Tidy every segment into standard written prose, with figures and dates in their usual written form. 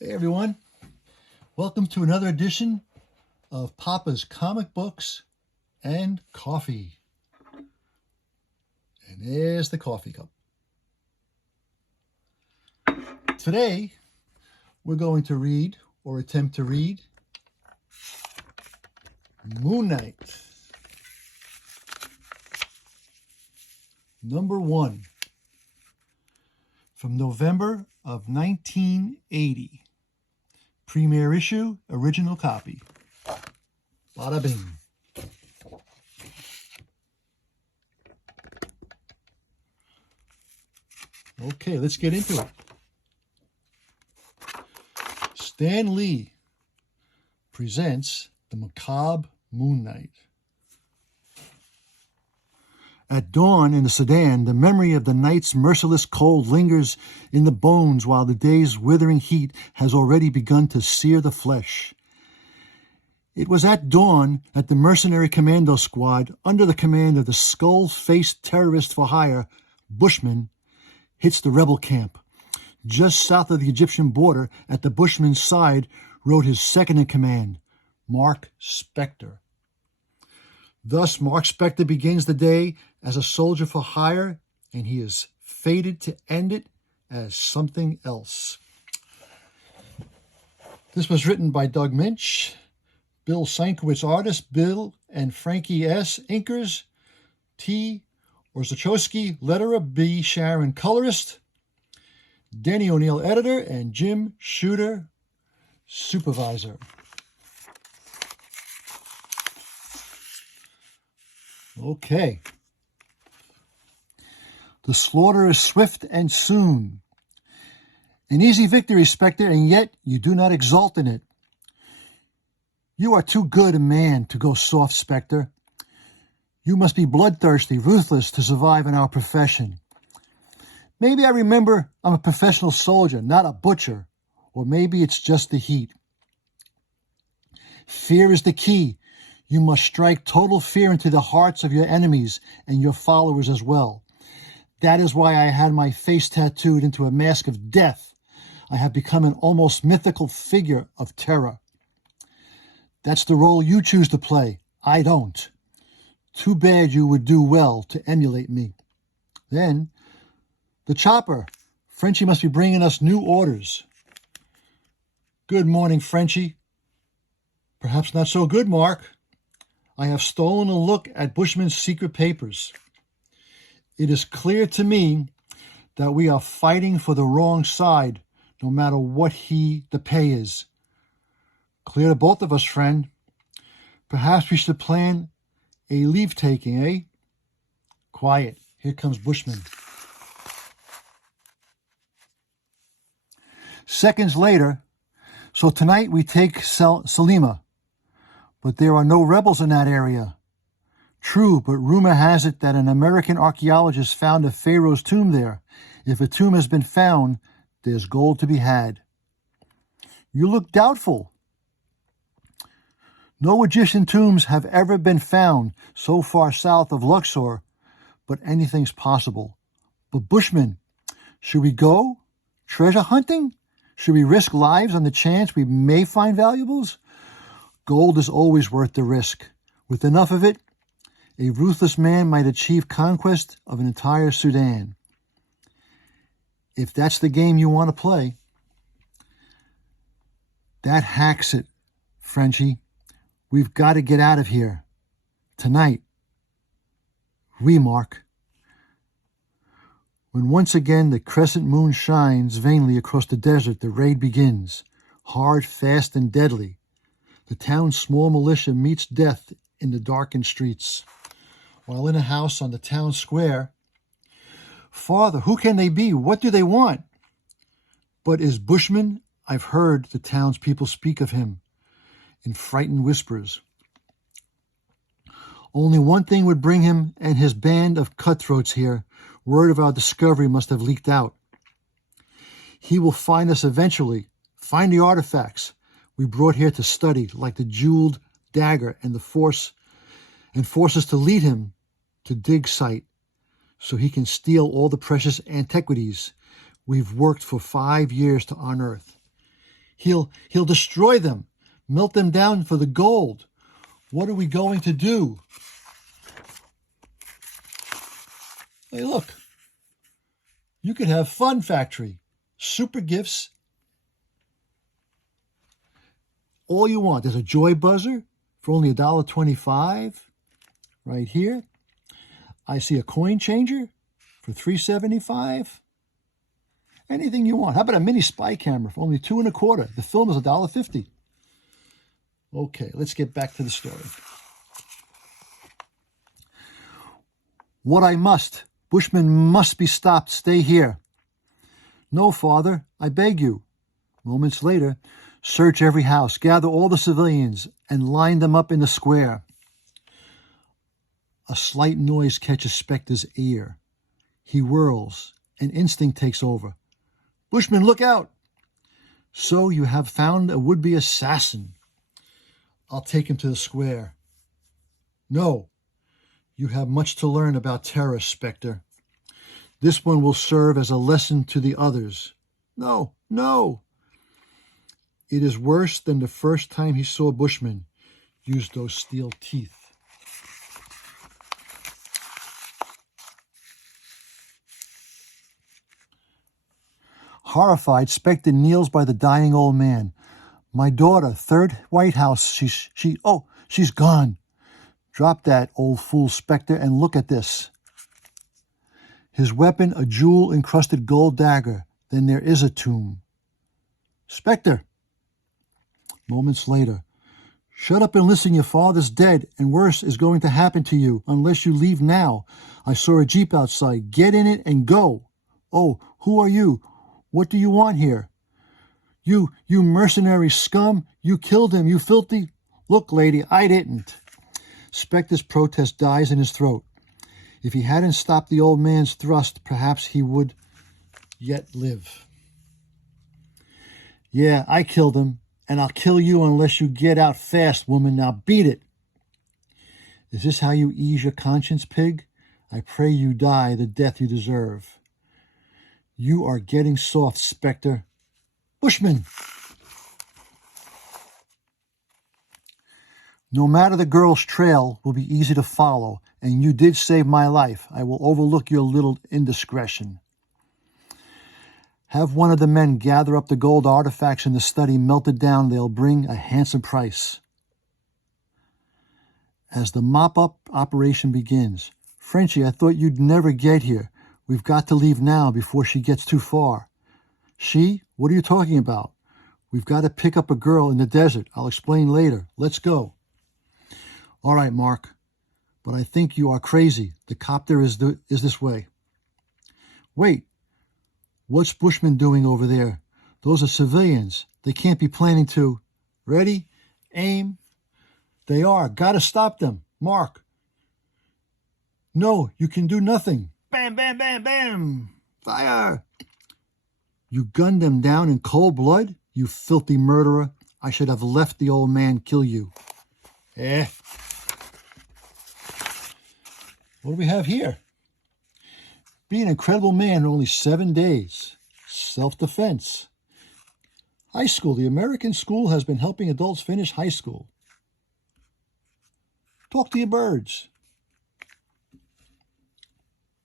Hey everyone, welcome to another edition of Papa's Comic Books and Coffee. And there's the coffee cup. Today, we're going to read, or attempt to read, Moon Knight, number 1, from November of 1980. Premiere issue, original copy. Bada bing. Okay, let's get into it. Stan Lee presents The Macabre Moon Knight. At dawn in the Sudan, the memory of the night's merciless cold lingers in the bones while the day's withering heat has already begun to sear the flesh. It was at dawn that the mercenary commando squad, under the command of the skull-faced terrorist for hire, Bushman, hits the rebel camp. Just south of the Egyptian border, at the Bushman's side, rode his second-in-command, Mark Spector. Thus, Mark Spector begins the day as a soldier for hire, and he is fated to end it as something else. This was written by Doug Minch, Bill Sienkiewicz artist, Bill and Frankie S. inkers, T. Orzechowski letterer, B. Sharon colorist, Denny O'Neil editor, and Jim Shooter supervisor. Okay. The slaughter is swift and soon. An easy victory, Spector, and yet you do not exult in it. You are too good a man to go soft, Spector. You must be bloodthirsty, ruthless to survive in our profession. Maybe I remember I'm a professional soldier, not a butcher, or maybe it's just the heat. Fear is the key. You must strike total fear into the hearts of your enemies and your followers as well. That is why I had my face tattooed into a mask of death. I have become an almost mythical figure of terror. That's the role you choose to play. I don't. Too bad you would do well to emulate me. Then, the chopper. Frenchie must be bringing us new orders. Good morning, Frenchie. Perhaps not so good, Mark. I have stolen a look at Bushman's secret papers. It is clear to me that we are fighting for the wrong side, no matter what the pay is. Clear to both of us, friend. Perhaps we should plan a leave-taking, eh? Quiet. Here comes Bushman. Seconds later, so tonight we take Salima, but there are no rebels in that area. True, but rumor has it that an American archaeologist found a pharaoh's tomb there. If a tomb has been found, there's gold to be had. You look doubtful. No Egyptian tombs have ever been found so far south of Luxor, but anything's possible. But Bushman, should we go? Treasure hunting? Should we risk lives on the chance we may find valuables? Gold is always worth the risk. With enough of it, a ruthless man might achieve conquest of an entire Sudan. If that's the game you want to play, that hacks it, Frenchie. We've got to get out of here. Tonight. Remark. When once again the crescent moon shines vainly across the desert, the raid begins. Hard, fast, and deadly. The town's small militia meets death in the darkened streets. While in a house on the town square, Father, who can they be? What do they want? But is Bushman? I've heard the townspeople speak of him in frightened whispers. Only one thing would bring him and his band of cutthroats here. Word of our discovery must have leaked out. He will find us eventually, find the artifacts we brought here to study, like the jeweled dagger, and force us to lead him to dig site so he can steal all the precious antiquities we've worked for 5 years to unearth. He'll destroy them, melt them down for the gold. What are we going to do? Hey, look. You could have Fun Factory. Super gifts. All you want. There's a Joy Buzzer for only $1.25 right here. I see a coin changer for $3.75. Anything you want. How about a mini spy camera for only $2.25? The film is $1.50. Okay, let's get back to the story. What I must. Bushmen must be stopped. Stay here. No, Father, I beg you. Moments later, search every house, gather all the civilians, and line them up in the square. A slight noise catches Specter's ear. He whirls, and instinct takes over. Bushman, look out! So you have found a would-be assassin. I'll take him to the square. No, you have much to learn about terror, Specter. This one will serve as a lesson to the others. No, no. It is worse than the first time he saw Bushman use those steel teeth. Horrified, Specter kneels by the dying old man. My daughter, third White House, she's gone. Drop that, old fool, Specter, and look at this. His weapon, a jewel-encrusted gold dagger. Then there is a tomb. Specter. Moments later. Shut up and listen, your father's dead, and worse is going to happen to you unless you leave now. I saw a jeep outside. Get in it and go. Oh, who are you? What do you want here? You mercenary scum. You killed him, you filthy... Look, lady, I didn't. Specter's protest dies in his throat. If he hadn't stopped the old man's thrust, perhaps he would yet live. Yeah, I killed him, and I'll kill you unless you get out fast, woman. Now beat it. Is this how you ease your conscience, pig? I pray you die the death you deserve. You are getting soft, Specter. Bushman! No matter the girl's trail will be easy to follow, and you did save my life. I will overlook your little indiscretion. Have one of the men gather up the gold artifacts in the study melted down. They'll bring a handsome price. As the mop-up operation begins, Frenchie, I thought you'd never get here. We've got to leave now before she gets too far. She? What are you talking about? We've got to pick up a girl in the desert. I'll explain later. Let's go. All right, Mark. But I think you are crazy. The copter is this way. Wait. What's Bushman doing over there? Those are civilians. They can't be planning to... Ready? Aim. They are. Gotta stop them. Mark. No, you can do nothing. Bam, bam, bam, bam. Fire. You gunned them down in cold blood? You filthy murderer. I should have left the old man kill you. What do we have here? Be an incredible man in only 7 days. Self-defense. High school. The American school has been helping adults finish high school. Talk to your birds.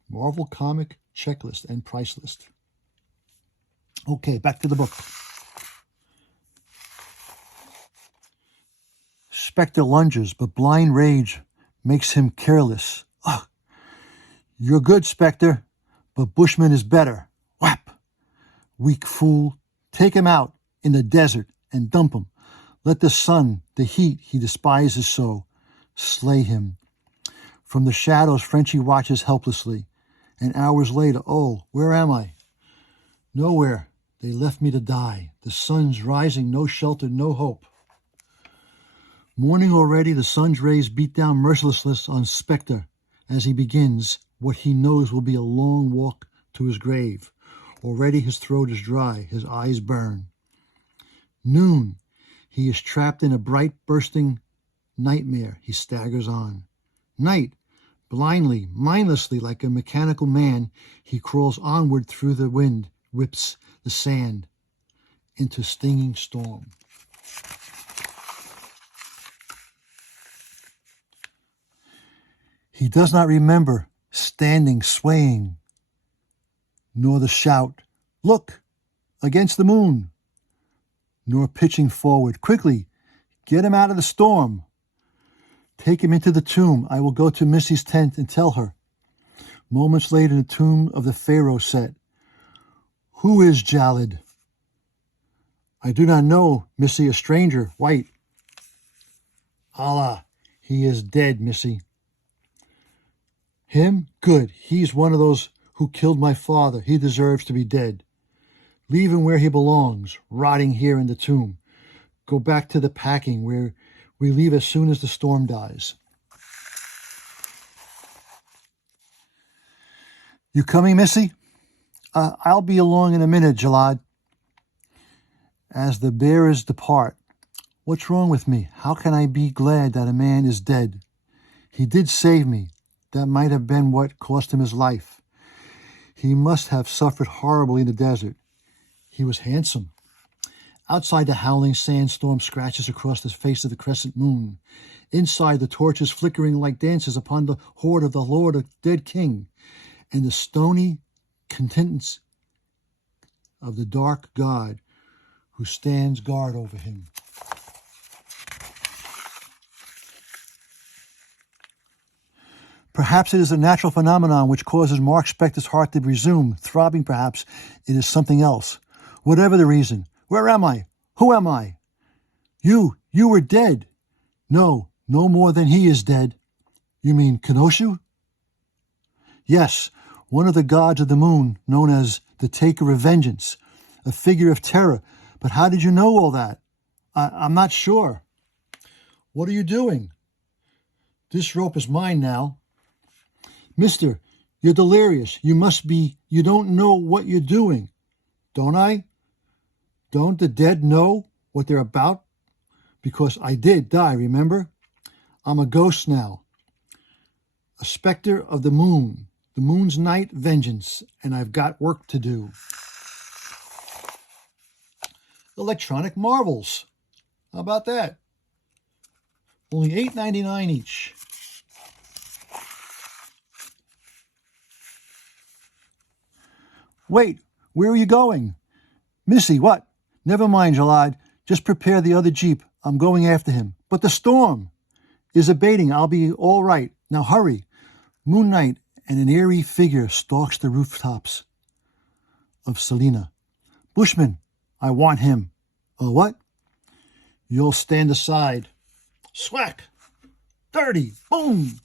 Marvel comic checklist and price list. Okay, back to the book. Specter lunges, but blind rage makes him careless. Ugh. You're good, Specter, but Bushman is better. Whap! Weak fool. Take him out in the desert and dump him. Let the sun, the heat he despises so, slay him. From the shadows, Frenchie watches helplessly. And hours later, oh, where am I? Nowhere. They left me to die. The sun's rising, no shelter, no hope. Morning already, the sun's rays beat down mercilessly on Specter as he begins what he knows will be a long walk to his grave. Already his throat is dry, his eyes burn. Noon. He is trapped in a bright, bursting nightmare. He staggers on. Night. Blindly, mindlessly, like a mechanical man, he crawls onward through the wind, whips the sand. into stinging storm. He does not remember standing, swaying, nor the shout, "Look, against the moon," nor pitching forward, "Quickly, get him out of the storm. Take him into the tomb. I will go to Missy's tent and tell her." Moments later, the tomb of the Pharaoh set. "Who is Jalad?" "I do not know, Missy, a stranger, white." "Allah, he is dead, Missy." "Him? Good. He's one of those who killed my father. He deserves to be dead. Leave him where he belongs, rotting here in the tomb. Go back to the packing where we leave as soon as the storm dies." "You coming, Missy?" I'll be along in a minute, Jalad." As the bearers depart, "What's wrong with me? How can I be glad that a man is dead? He did save me. That might have been what cost him his life. He must have suffered horribly in the desert. He was handsome." Outside, the howling sandstorm scratches across the face of the crescent moon. Inside, the torches flickering like dancers upon the hoard of the Lord of dead king, and the stony contentance of the dark god who stands guard over him. Perhaps it is a natural phenomenon which causes Mark Spector's heart to resume, throbbing. Perhaps it is something else. Whatever the reason, where am I? Who am I? You were dead." "No, no more than he is dead." "You mean Kenoshu?" "Yes, one of the gods of the moon, known as the Taker of Vengeance, a figure of terror. But how did you know all that?" I'm not sure." "What are you doing?" "This rope is mine now." "Mister, you're delirious. You don't know what you're doing." "Don't I? Don't the dead know what they're about? Because I did die, remember? I'm a ghost now. A specter of the moon's night vengeance, and I've got work to do." Electronic marbles. How about that? Only $8.99 each. "Wait, where are you going?" "Missy, what?" "Never mind, Jalad. Just prepare the other Jeep. I'm going after him." "But the storm is abating. I'll be all right. Now hurry." Moon night, and an eerie figure stalks the rooftops of Selina. "Bushman, I want him." "What?" "You'll stand aside." Swack! 30. Boom!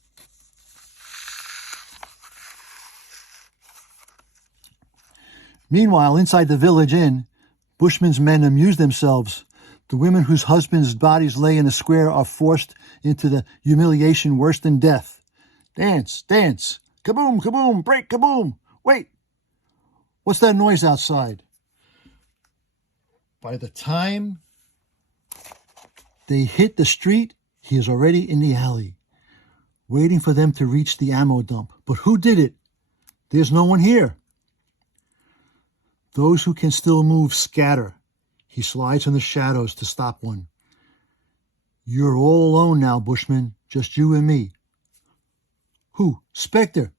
Meanwhile, inside the village inn, Bushman's men amuse themselves. The women whose husbands' bodies lay in a square are forced into the humiliation worse than death. Dance, dance. Kaboom, kaboom, break, kaboom. Wait. What's that noise outside? By the time they hit the street, he is already in the alley, waiting for them to reach the ammo dump. But who did it? There's no one here. Those who can still move scatter. He slides in the shadows to stop one. You're all alone now, Bushman. Just you and me. Who? Spector.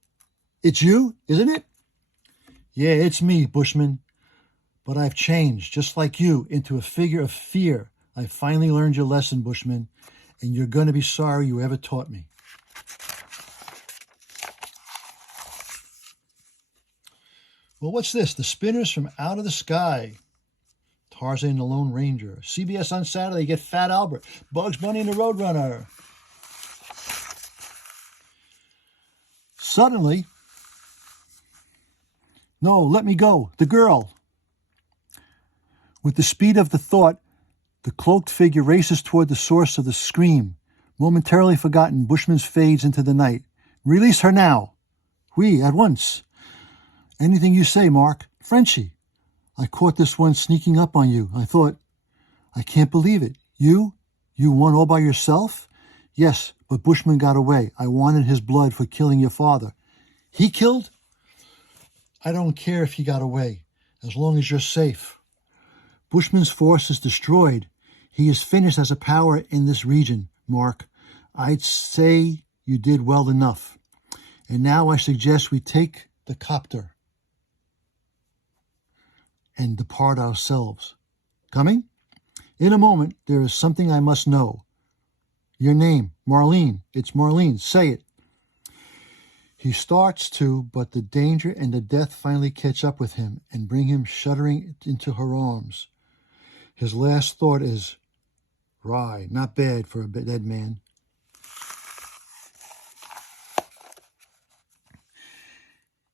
It's you, isn't it? Yeah, it's me, Bushman. But I've changed, just like you, into a figure of fear. I finally learned your lesson, Bushman, and you're going to be sorry you ever taught me. Well, what's this? The Spinners from Out of the Sky. Tarzan and the Lone Ranger. CBS on Saturday, you get Fat Albert. Bugs Bunny and the Roadrunner. Suddenly, no, let me go. The girl. With the speed of the thought, the cloaked figure races toward the source of the scream. Momentarily forgotten, Bushman fades into the night. Release her now. Oui, at once. Anything you say, Mark. Frenchie, I caught this one sneaking up on you. I thought, I can't believe it. You won all by yourself? Yes, but Bushman got away. I wanted his blood for killing your father. He killed? I don't care if he got away, as long as you're safe. Bushman's force is destroyed. He is finished as a power in this region, Mark. I'd say you did well enough. And now I suggest we take the copter and depart ourselves. Coming? In a moment, there is something I must know. Your name, Marlene. It's Marlene. Say it. He starts to, but the danger and the death finally catch up with him and bring him shuddering into her arms. His last thought is, "Rye, not bad for a dead man."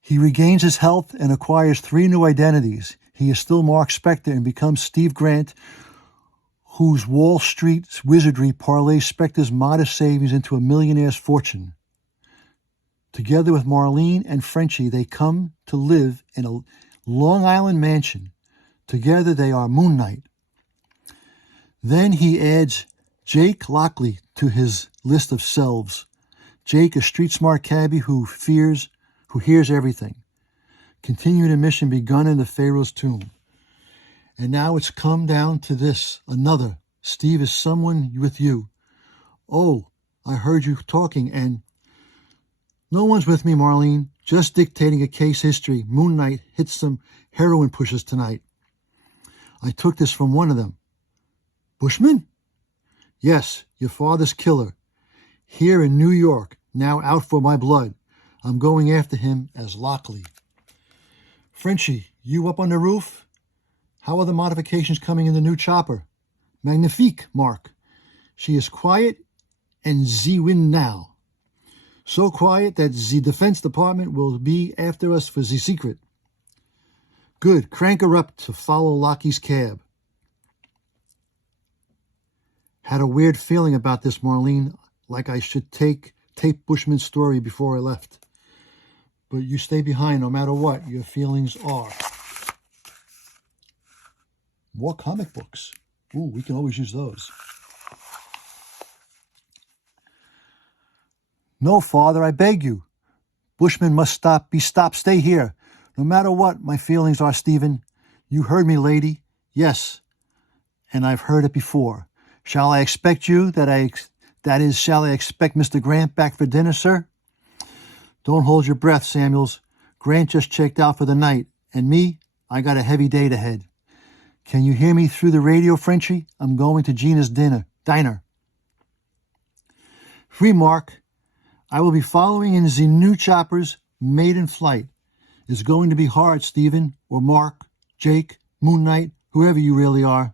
He regains his health and acquires 3 new identities. He is still Mark Spector and becomes Steve Grant, whose Wall Street wizardry parlays Spector's modest savings into a millionaire's fortune. Together with Marlene and Frenchie, they come to live in a Long Island mansion. Together they are Moon Knight. Then he adds Jake Lockley to his list of selves. Jake, a street-smart cabbie who hears everything. Continuing a mission begun in the Pharaoh's tomb. And now it's come down to this. Another. Steve is someone with you. Oh, I heard you talking and... No one's with me, Marlene. Just dictating a case history. Moon Knight hit some heroin pushes tonight. I took this from one of them. Bushman? Yes, your father's killer. Here in New York, now out for my blood. I'm going after him as Lockley. Frenchie, you up on the roof? How are the modifications coming in the new chopper? Magnifique, Mark. She is quiet and ze win now. So quiet that the Defense Department will be after us for the secret. Good, crank her up to follow Lockie's cab. Had a weird feeling about this, Marlene, like I should tape Bushman's story before I left. But you stay behind no matter what your feelings are. More comic books. Ooh, we can always use those. No, Father, I beg you. Bushman must stop. Stay here. No matter what my feelings are, Stephen. You heard me, lady. Yes, and I've heard it before. Shall I expect you? Shall I expect Mr. Grant back for dinner, sir? Don't hold your breath, Samuels. Grant just checked out for the night, and me, I got a heavy date ahead. Can you hear me through the radio, Frenchie? I'm going to Gina's diner. Free Mark. I will be following in the new choppers, maiden flight. It's going to be hard, Stephen, or Mark, Jake, Moon Knight, whoever you really are.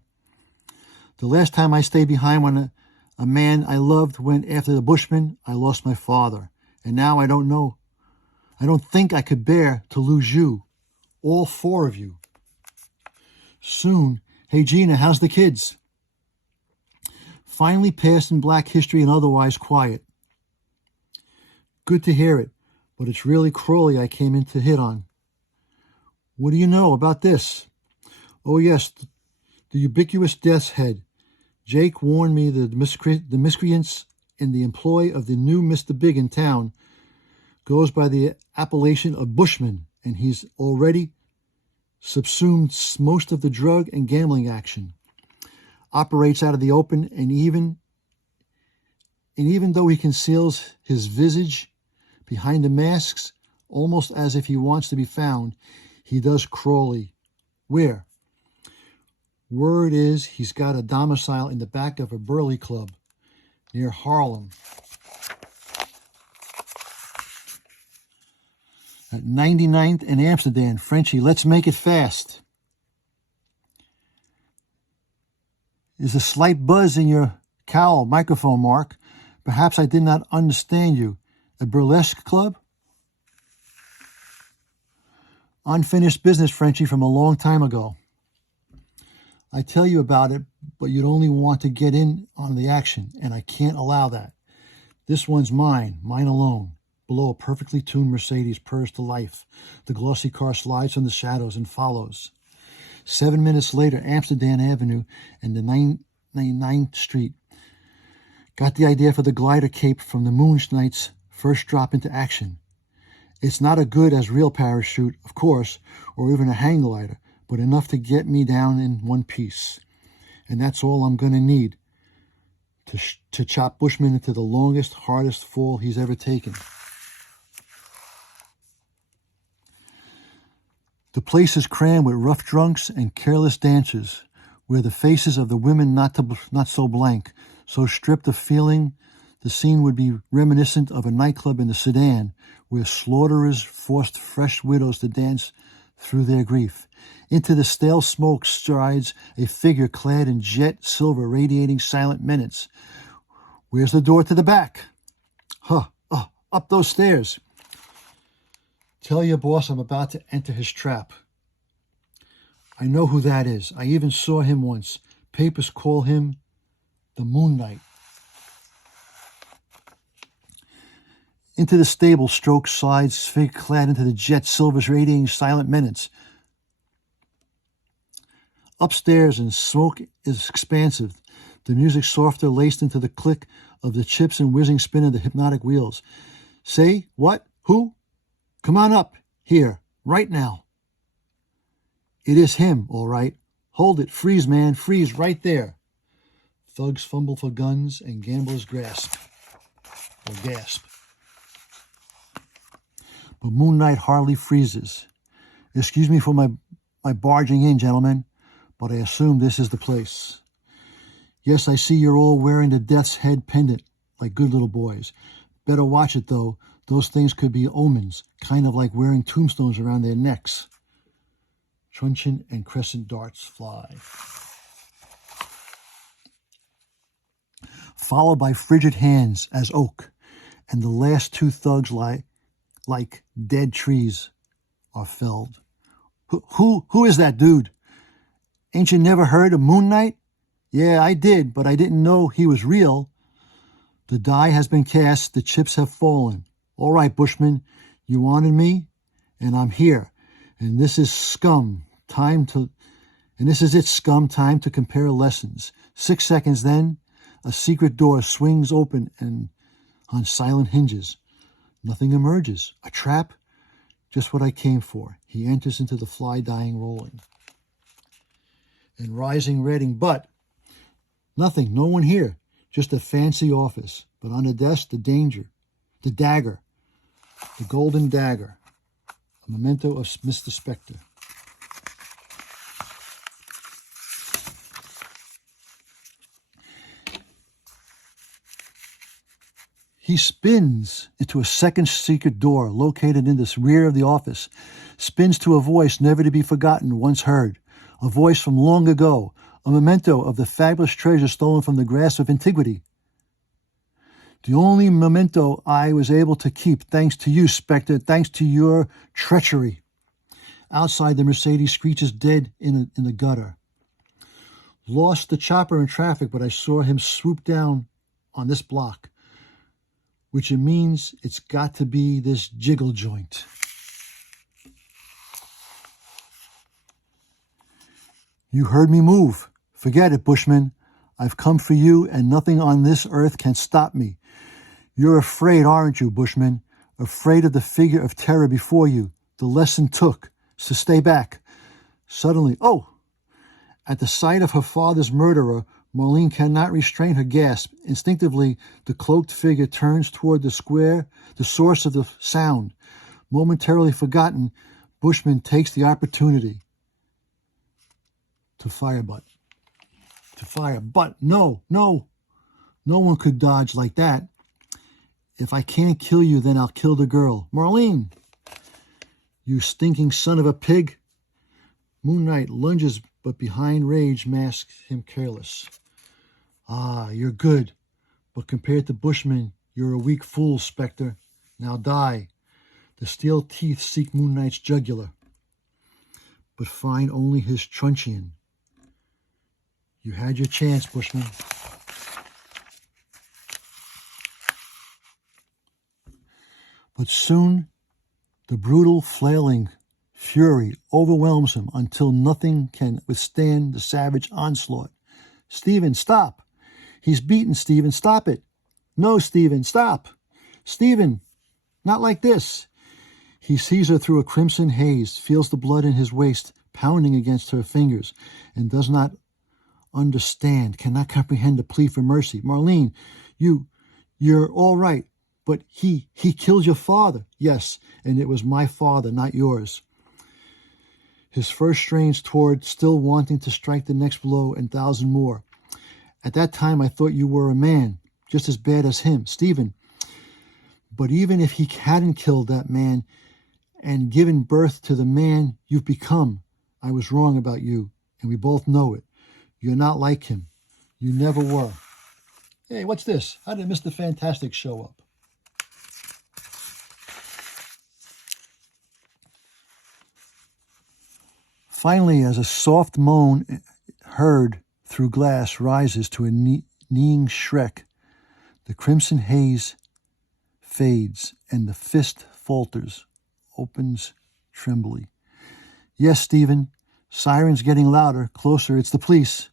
The last time I stayed behind when a man I loved went after the Bushmen, I lost my father. And now I don't think I could bear to lose you, all 4 of you. Soon. Hey, Gina, how's the kids? Finally passed in Black history and otherwise quiet. Good to hear it, but it's really Crowley I came in to hit on. What do you know about this? Oh, yes, the ubiquitous death's head. Jake warned me that the miscreants in the employ of the new Mr. Big in town goes by the appellation of Bushman, and he's already subsumed most of the drug and gambling action. Operates out of the open, and even though he conceals his visage behind the masks, almost as if he wants to be found, he does Crowley. Where? Word is he's got a domicile in the back of a burley club near Harlem. At 99th and Amsterdam. Frenchie, let's make it fast. Is a slight buzz in your cowl microphone, Mark. Perhaps I did not understand you. A burlesque club? Unfinished business, Frenchie, from a long time ago. I tell you about it, but you'd only want to get in on the action, and I can't allow that. This one's mine alone. Below a perfectly tuned Mercedes purrs to life. The glossy car slides from the shadows and follows. 7 minutes later, Amsterdam Avenue and the 99th Street. Got the idea for the glider cape from the Moon Knight's first drop into action. It's not as good as real parachute, of course, or even a hang glider, but enough to get me down in one piece. And that's all I'm going to need to chop Bushman into the longest, hardest fall he's ever taken. The place is crammed with rough drunks and careless dancers, where the faces of the women not so blank, so stripped of feeling, the scene would be reminiscent of a nightclub in the Sudan, where slaughterers forced fresh widows to dance through their grief. Into the stale smoke strides a figure clad in jet silver, radiating silent minutes. Where's the door to the back? Up those stairs. Tell your boss I'm about to enter his trap. I know who that is. I even saw him once. Papers call him the Moon Knight. Into the stable stroke slides, figure clad into the jet silver's radiating silent minutes. Upstairs, and smoke is expansive. The music softer, laced into the click of the chips and whizzing spin of the hypnotic wheels. Say, what? Who? Come on up, here, right now. It is him, all right. Hold it, freeze, man, freeze right there. Thugs fumble for guns and gamblers gasp. But Moon Knight hardly freezes. Excuse me for my barging in, gentlemen, but I assume this is the place. Yes, I see you're all wearing the death's head pendant, like good little boys. Better watch it, though. Those things could be omens, kind of like wearing tombstones around their necks. Truncheon and crescent darts fly. Followed by frigid hands as oak, and the last two thugs lie like dead trees are felled. Who is that dude? Ain't you never heard of Moon Knight? Yeah, I did, but I didn't know he was real. The die has been cast, the chips have fallen. All right, Bushman, you wanted me, and I'm here. And this is scum, time to compare lessons. 6 seconds then, a secret door swings open and on silent hinges. Nothing emerges. A trap? Just what I came for. He enters into the fly dying rolling. And rising redding, but nothing, no one here. Just a fancy office. But on the desk, the dagger, the golden dagger, a memento of Mr. Spectre. He spins into a second secret door located in the rear of the office, spins to a voice never to be forgotten, once heard, a voice from long ago, a memento of the fabulous treasure stolen from the grasp of antiquity. The only memento I was able to keep, thanks to you, Spectre, thanks to your treachery. Outside, the Mercedes screeches dead in the gutter. Lost the chopper in traffic, but I saw him swoop down on this block, which it means it's got to be this jiggle joint. You heard me move. Forget it, Bushman. I've come for you, and nothing on this earth can stop me. You're afraid, aren't you, Bushman? Afraid of the figure of terror before you. The lesson took, so stay back. Suddenly, at the sight of her father's murderer, Marlene cannot restrain her gasp. Instinctively, the cloaked figure turns toward the square, the source of the sound. Momentarily forgotten, Bushman takes the opportunity to fire. But no one could dodge like that. If I can't kill you, then I'll kill the girl. Marlene! You stinking son of a pig! Moon Knight lunges, but behind rage masks him careless. Ah, you're good, but compared to Bushman, you're a weak fool, Spectre. Now die. The steel teeth seek Moon Knight's jugular, but find only his truncheon. You had your chance, Bushman. But soon, the brutal, flailing fury overwhelms him until nothing can withstand the savage onslaught. Stephen, stop! He's beaten, Stephen, stop it! No, Stephen, stop! Stephen, not like this! He sees her through a crimson haze, feels the blood in his waist pounding against her fingers, and does not understand, cannot comprehend the plea for mercy. Marlene, you're all right, but he killed your father. Yes, and it was my father, not yours. His first strains toward still wanting to strike the next blow and 1,000 more. At that time, I thought you were a man, just as bad as him, Stephen. But even if he hadn't killed that man and given birth to the man you've become, I was wrong about you, and we both know it. You're not like him. You never were. Hey, what's this? How did Mr. Fantastic show up? Finally, as a soft moan heard through glass rises to a kneeing Shrek, the crimson haze fades and the fist falters, opens trembly. Yes, Stephen, sirens getting louder, closer, it's the police.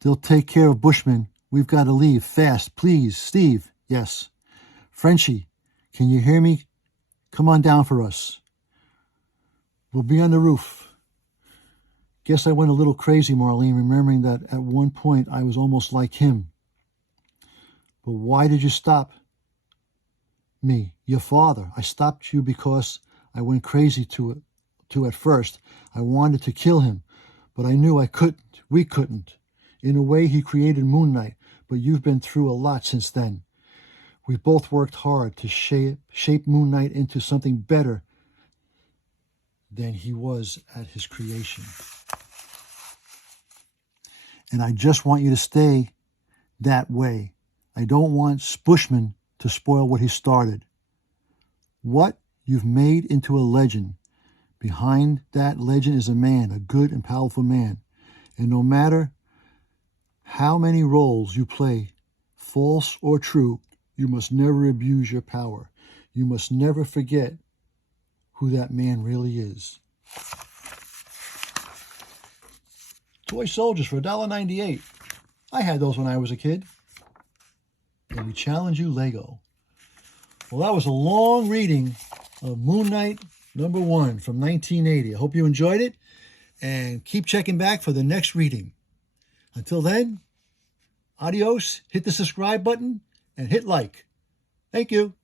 They'll take care of Bushman. We've got to leave, fast, please, Steve. Yes. Frenchie, can you hear me? Come on down for us. We'll be on the roof. Guess I went a little crazy, Marlene, remembering that at one point I was almost like him. But why did you stop me? Your father. I stopped you because I went crazy to at first. I wanted to kill him, but I knew I couldn't. We couldn't. In a way, he created Moon Knight, but you've been through a lot since then. We both worked hard to shape Moon Knight into something better than he was at his creation. And I just want you to stay that way. I don't want Bushman to spoil what he started. What you've made into a legend. Behind that legend is a man, a good and powerful man. And no matter how many roles you play, false or true, you must never abuse your power. You must never forget who that man really is. Toy soldiers for $1.98. I had those when I was a kid. And we challenge you, Lego. Well, that was a long reading of Moon Knight #1 from 1980. I hope you enjoyed it. And keep checking back for the next reading. Until then, adios. Hit the subscribe button and hit like. Thank you.